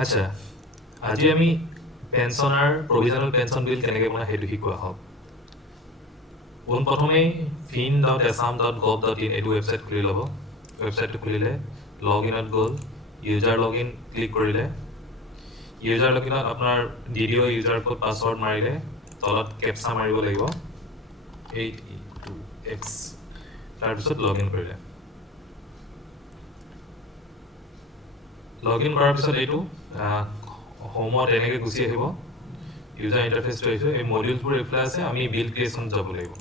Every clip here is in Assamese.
আচ্ছা আজি আমি পেনশনাৰ প্ৰভিজনাল পেনশন বিল কেনেকৈ বনায় সেইটো শিকোৱা হওক পোনপ্ৰথমেই fin.assam.gov.in এইটো ৱেবছাইট খুলি ল'ব ৱেবছাইটটো খুলিলে লগ ইনত গ'ল ইউজাৰ লগ ইন ক্লিক কৰিলে ইউজাৰ লগ ইনত আপোনাৰ DDO ইউজাৰ কোড পাছৱৰ্ড মাৰিলে তলত কেপচা মাৰিব লাগিব 8E2X তাৰপিছত লগ ইন কৰিলে লগ ইন কৰাৰ পিছত এইটো হোমত এনেকৈ গুচি আহিব ইউজাৰ ইণ্টাৰফেচটো আহিছে এই মডিউলছবোৰ এইফালে আছে আমি বিল ক্ৰিয়েশ্যনত যাব লাগিব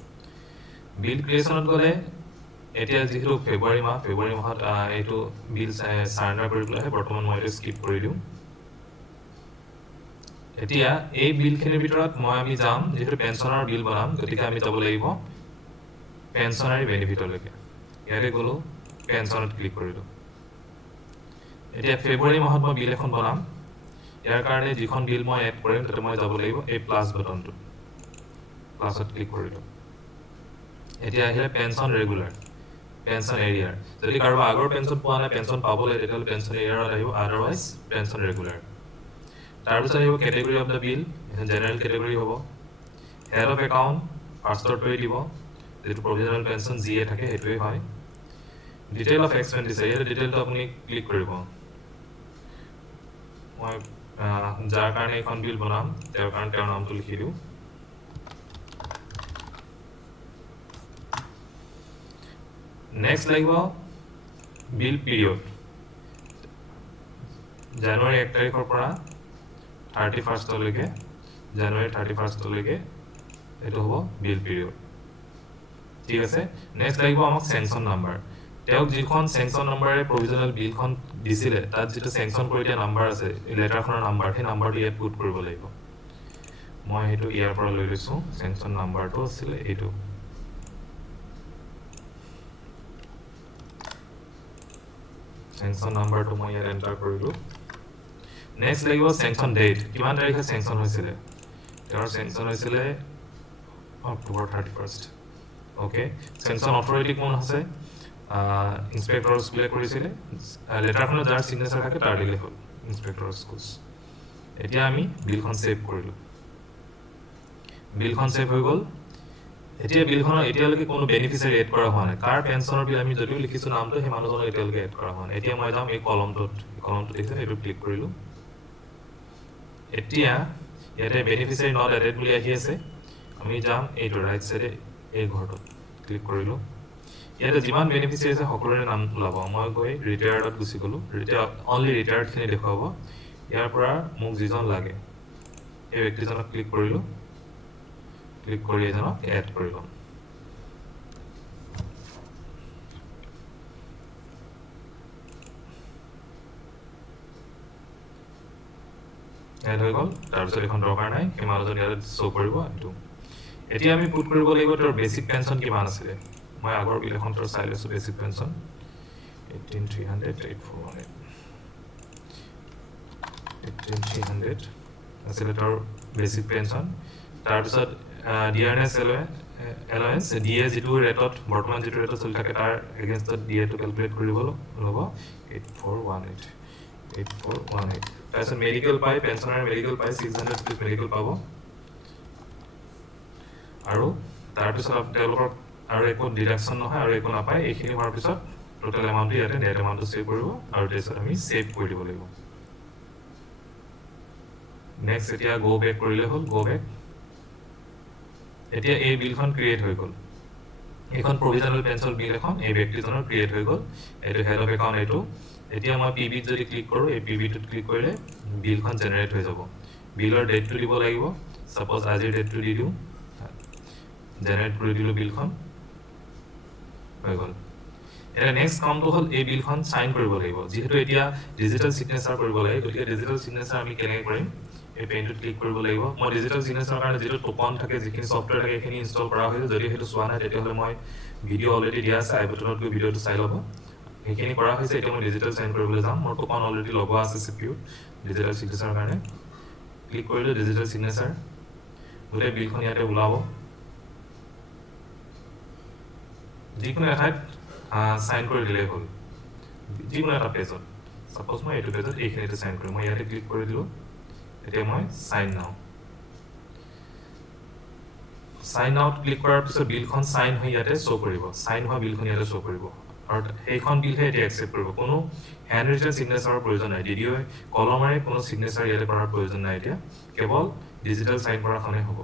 বিল ক্ৰিয়েশ্যনত গ'লে এতিয়া যিহেতু ফেব্ৰুৱাৰী মাহত এইটো বিল চাৰেণ্ডাৰ কৰি পেলাই বৰ্তমান মই এইটো স্কিপ কৰি দিওঁ এতিয়া এই বিলখিনিৰ ভিতৰত আমি যাম যিহেতু পেঞ্চনৰ বিল বনাম গতিকে আমি যাব লাগিব পেঞ্চনাৰী বেনিফিটলৈকে ইয়াতে গ'লোঁ পেঞ্চনত ক্লিক কৰিলোঁ এতিয়া ফেব্ৰুৱাৰী মাহত মই বিল এখন বনাম ইয়াৰ কাৰণে যিখন বিল মই এড কৰিম তাতে মই যাব লাগিব এই প্লাছ বাটনটো প্লাছত ক্লিক কৰিলোঁ এতিয়া আহিলে পেঞ্চন ৰেগুলাৰ পেঞ্চন এৰিয়াৰ যদি কাৰোবাৰ আগৰ পেঞ্চন পোৱা নাই পেঞ্চন পাবলৈ তেতিয়াহ'লে পেঞ্চন এৰিয়াৰত আহিব আদাৰৱাইজ পেঞ্চন ৰেগুলাৰ তাৰপিছত আহিব category of the bill general category হ'ব হেড অফ একাউণ্ট ফাৰ্ষ্টৰটোৱে দিব যিটো প্ৰভিজনেল পেঞ্চন যিয়ে থাকে সেইটোৱে হয় ডিটেইল অফ এক্সপেণ্ডিচাৰ ইয়াতে ডিটেইলটো আপুনি ক্লিক কৰিব মই যাৰ কাৰণে এইখন বিল বনাম তেওঁৰ কাৰণে তেওঁৰ নামটো লিখি দিওঁ নেক্সট লাগিব বিল পিৰিয়ড জানুৱাৰী 1 তাৰিখৰ পৰা 31লৈকে জানুৱাৰী 31লৈকে এইটো হ'ব বিল পিৰিয়ড ঠিক আছে নেক্সট লাগিব আমাক চেংচন নাম্বাৰ তেওঁক যিখন চেংচন নাম্বাৰে প্ৰভিজনেল বিলখন দিছিলে তাত যিটো চেংচন কৰি দিয়া নাম্বাৰ আছে লেটাৰখনৰ নাম্বাৰ সেই নাম্বাৰটো ইয়াত পুট কৰিব লাগিব মই সেইটো ইয়াৰ পৰা লৈ লৈছোঁ চেংচন নাম্বাৰটো আছিলে এইটো চেংচন নাম্বাৰটো মই ইয়াত এণ্টাৰ কৰিলোঁ নেক্সট লাগিব চেংচন ডেট কিমান তাৰিখে চেংচন হৈছিলে তেওঁৰ চেংচন হৈছিলে অক্টোবৰ 31 অ'কে চেংচন অথৰিটি কোন আছে ইন্সপেক্টৰ স্কুলে কৰিছিলে লেটাৰখনত যাৰ চিগনেচাৰ থাকে তাৰ দিলে হ'ল ইন্সপেক্টৰ স্কুলছ এতিয়া আমি বিলখন ছেভ কৰিলোঁ বিলখন ছেভ হৈ গ'ল এতিয়া বিলখনৰ এতিয়ালৈকে কোনো বেনিফিচিয়াৰী এড কৰা হোৱা নাই কাৰ পেঞ্চনৰ বিল আমি যদিও লিখিছোঁ নামটো সেই মানুহজনক এতিয়ালৈকে এড কৰা হোৱা নাই এতিয়া মই যাম এই কলমটো দেখিছে এইটো ক্লিক কৰিলোঁ এতিয়া ইয়াতে বেনিফিচিয়াৰী নট এডেড বুলি আহি আছে আমি যাম এইটো ৰাইট চাইডে এই ঘৰটোত ক্লিক কৰিলোঁ ইয়াতে যিমান বেনিফিচিয়াৰী আছে সকলোৰে নাম ওলাব মই গৈ ৰিটায়াৰ্ডত গুচি গ'লোঁ অনলি ৰিটায়াৰ্ডখিনি দেখুৱাব ইয়াৰ পৰা মোক যিজন লাগে এই ব্যক্তিজনক ক্লিক কৰিলোঁ ক্লিক কৰি এজনক এড কৰি ল'ম এড হৈ গ'ল তাৰপিছত এখন দৰকাৰ নাই সেই মানুহজন ইয়াতে শ্ব' কৰিব এইটো এতিয়া আমি পুট কৰিব লাগিব তেওঁৰ বেচিক পেঞ্চন কিমান আছিলে মই আগৰ বিল এখন তোৰ চাই লৈছোঁ বেচিক পেঞ্চন 18,300 আছিলে তেওঁৰ বেচিক পেঞ্চন তাৰপিছত ডিয়াৰনেছ এলাৱেঞ্চ ডিএ যিটো ৰেটত বৰ্তমান যিটো ৰেটত চলি থাকে তাৰ এগেইনষ্টত ডিএটো কেলকুলেট কৰিব ল'ব 8418 তাৰপিছত মেডিকেল পায় পেঞ্চনাৰী মেডিকেল পায় 600 rupees মেডিকেল পাব আৰু তাৰপিছত তেওঁলোকৰ আৰু একো ডিডাকশ্যন নহয় আৰু একো নাপায় এইখিনি হোৱাৰ পিছত টোটেল এমাউণ্টটো ইয়াতে নেট এমাউণ্টটো ছেভ কৰিব আৰু তাৰপিছত আমি ছেভ কৰি দিব লাগিব নেক্সট এতিয়া গো বেক কৰিলে হ'ল গো বেক এতিয়া এই বিলখন ক্ৰিয়েট হৈ গ'ল এইখন প্ৰভিজনেল পেঞ্চন বিল এখন এই ব্যক্তিজনৰ ক্ৰিয়েট হৈ গ'ল এইটো হেড অফ একাউণ্ট এইটো এতিয়া মই পিবিত যদি ক্লিক কৰোঁ এই পিবিটোত ক্লিক কৰিলে বিলখন জেনেৰেট হৈ যাব বিলৰ ডেটটো দিব লাগিব ছাপ'জ আজিৰ ডেটটো দি দিওঁ জেনেৰেট কৰি দিলোঁ বিলখন হৈ গ'ল এতিয়া নেক্সট কামটো হ'ল এই বিলখন চাইন কৰিব লাগিব যিহেতু এতিয়া ডিজিটেল ছিগনেচাৰ কৰিব লাগে গতিকে ডিজিটেল ছিগনেচাৰ আমি কেনেকৈ কৰিম এই পেনটোত ক্লিক কৰিব লাগিব মই ডিজিটেল ছিগনেচাৰৰ কাৰণে যিটো টোকন থাকে যিখিনি ছফ্টৱেৰ থাকে সেইখিনি ইনষ্টল কৰা হৈছে যদি সেইটো চোৱা নাই তেতিয়াহ'লে মই ভিডিঅ' অলৰেডি দিয়া আছে আই বাটনত গৈ ভিডিঅ'টো চাই ল'ব সেইখিনি কৰা হৈছে এতিয়া মই ডিজিটেল চাইন কৰিবলৈ যাম মোৰ টোকন অলৰেডি লগোৱা আছে চিপিউত ডিজিটেল ছিগনেচাৰৰ কাৰণে ক্লিক কৰিলোঁ ডিজিটেল ছিগনেচাৰ গোটেই বিলখন ইয়াতে ওলাব যিকোনো এঠাইত চাইন কৰি দিলেই হ'ল যিকোনো এটা পেজত সাপোজ মই এইটো পেজত এইখিনিতে সাইন কৰিম মই ইয়াতে ক্লিক কৰি দিলোঁ এতিয়া মই সাইন নাও সাইন আউট ক্লিক কৰাৰ পিছত বিলখন সাইন হৈ ইয়াতে শ্ব' কৰিব সাইন হোৱা বিলখন ইয়াতে শ্ব' কৰিব আৰু সেইখন বিলহে এতিয়া একচেপ্ট কৰিব কোনো হ্যান্ড ৰিটেন সিগনেচাৰৰ প্ৰয়োজন নাই ডিডিঅ কলমেৰে কোনো সিগনেচাৰ ইয়াতে কৰাৰ প্ৰয়োজন নাই এতিয়া কেৱল ডিজিটেল সাইন কৰাখনেই হ'ব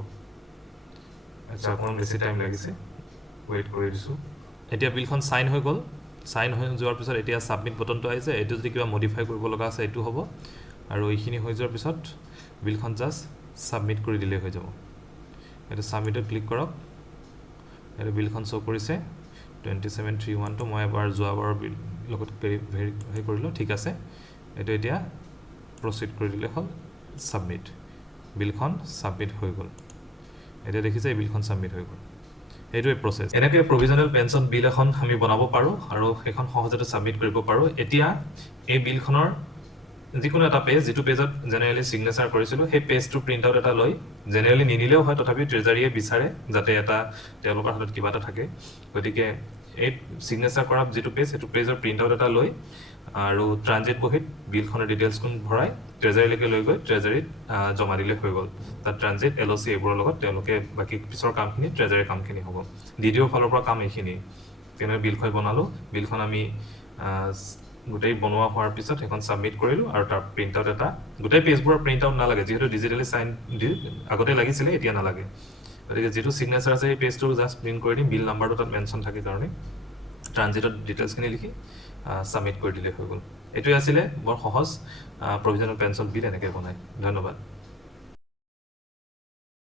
আচ্ছা অকণমান বেছি টাইম লাগিছে ৱেইট কৰি দিছোঁ এতিয়া বিলখন সাইন হৈ গ'ল সাইন হৈ যোৱাৰ পিছত এতিয়া সাবমিট বটনটো আহিছে এইটো যদি কিবা মডিফাই কৰিব লগা আছে এইটো হ'ব আৰু এইখিনি হৈ যোৱাৰ পিছত বিলখন জাষ্ট সাবমিট কৰি দিলেই হৈ যাব এটা সাবমিটত ক্লিক কৰক এটা বিলখন শ্ব' কৰিছে 27312 টো মই এবাৰ যোৱাবাৰৰ বিল লগত ভেৰিফাই কৰিলোঁ ঠিক আছে এইটো এতিয়া প্ৰচিড কৰি দিলে হ'ল সাবমিট বিলখন সাবমিট হৈ গ'ল এতিয়া দেখিছে এই বিলখন সাবমিট হৈ গ'ল এইটোৱে প্ৰচেছ এনেকৈ প্ৰভিজনেল পেঞ্চন বিল এখন আমি বনাব পাৰোঁ আৰু সেইখন সহজতে সাবমিট কৰিব পাৰোঁ এতিয়া এই বিলখনৰ যিকোনো এটা পেজ যিটো পেজত জেনেৰেলি সিগনেচাৰ কৰিছিলোঁ সেই পেজটো প্ৰিণ্ট আউট এটা লৈ জেনেৰেলি নিনিলেও হয় তথাপি ট্ৰেজাৰীয়ে বিচাৰে যাতে এটা তেওঁলোকৰ হাতত কিবা এটা থাকে গতিকে এই সিগনেচাৰ কৰা যিটো পেজ সেইটো পেজৰ প্ৰিণ্ট আউট এটা লৈ আৰু ট্ৰানজিট বহীত বিলখনৰ ডিটেইলছখন ভৰাই ট্ৰেজাৰীলৈকে লৈ গৈ ট্ৰেজাৰীত জমা দিলে হৈ গ'ল তাত ট্ৰানজিট LOC এইবোৰৰ লগত তেওঁলোকে বাকী পিছৰ কামখিনি ট্ৰেজাৰীৰ কামখিনি হ'ব ডিডিঅ ফালৰ পৰা কাম এইখিনি তেনেকৈ বিলখন বনালোঁ বিলখন আমি গোটেই বনোৱা হোৱাৰ পিছত এখন সাবমিট কৰিলোঁ আৰু তাৰ প্ৰিণ্ট আউট এটা গোটেই পেজবোৰৰ প্ৰিণ্ট আউট নালাগে যিহেতু ডিজিটেলি সাইন দি আগতে লাগিছিলে এতিয়া নালাগে গতিকে যিটো সিগনেচাৰ আছে সেই পেজটো জাষ্ট প্ৰিণ্ট কৰি দিম বিল নাম্বাৰটো তাত মেনশ্যন থাকে কাৰণে ট্ৰানজিটত ডিটেইলছখিনি লিখি সাবমিট কৰি দিলে হৈ গ'ল এইটোৱে আছিলে বৰ সহজ প্ৰভিজনেল পেঞ্চন বিল এনেকৈ বনায় ধন্যবাদ